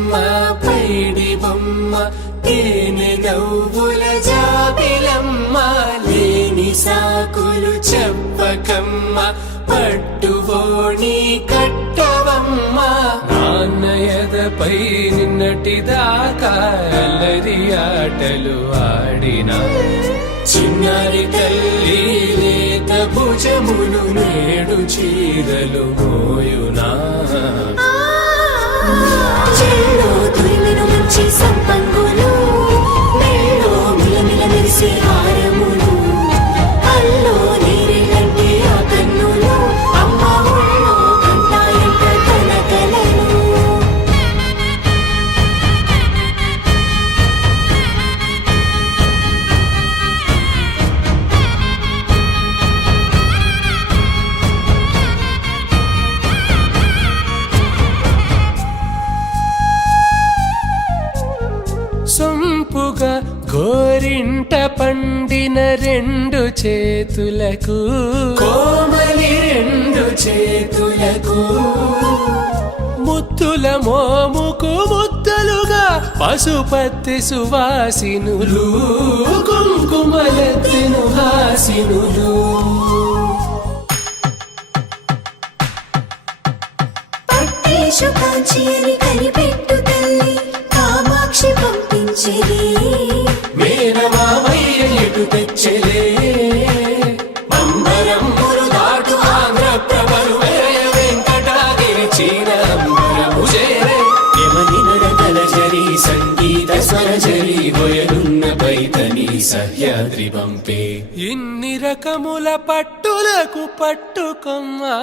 బొమ్మ పైడి బొమ్మ తేనె నవ్వుల జాబిలమ్మ లేని సాకులు చెప్పకమ్మ పట్టువోణి కట్టవమ్మ నాన్నయదపై నిన్నటిదాకా అల్లరి ఆటలు ఆడినా చిన్నారి తల్లి లేత భుజములు నేడు చీరలు మోయునా చెల్లో తురిమిను మంచి సంపంగులు మెల్లో మిలమిల మెరిసే హారములు అల్లో నీరెళ్ళంటే ఆ కన్నులు అమ్మ ఒళ్ళో కంటాయంట తన కలలు సొంపుగా గోరింట పండిన రెండు చేతులకు కోమలి రెండు చేతులకు ముత్తుల మోముకు ముద్దలుగా పశుపతి సువాసినులు కుంకుమలెత్తిను హాసినులు పట్టేశు కాంచి అని కనిపెట్టు తల్లి కామాక్షి పంపించెలి మేనమామయ్య ఎటు తెచ్చలే అంబరములు దాటు ఆంధ్ర ప్రభలు వెంకటాగిరి చీనంబరము చేరే యమని నడకల జరి సంగీత స్వరజరి గొయలున్న పైతని సహ్యాద్రి పంపే ఇన్ని రకముల పట్టులకు పట్టుకొమ్మా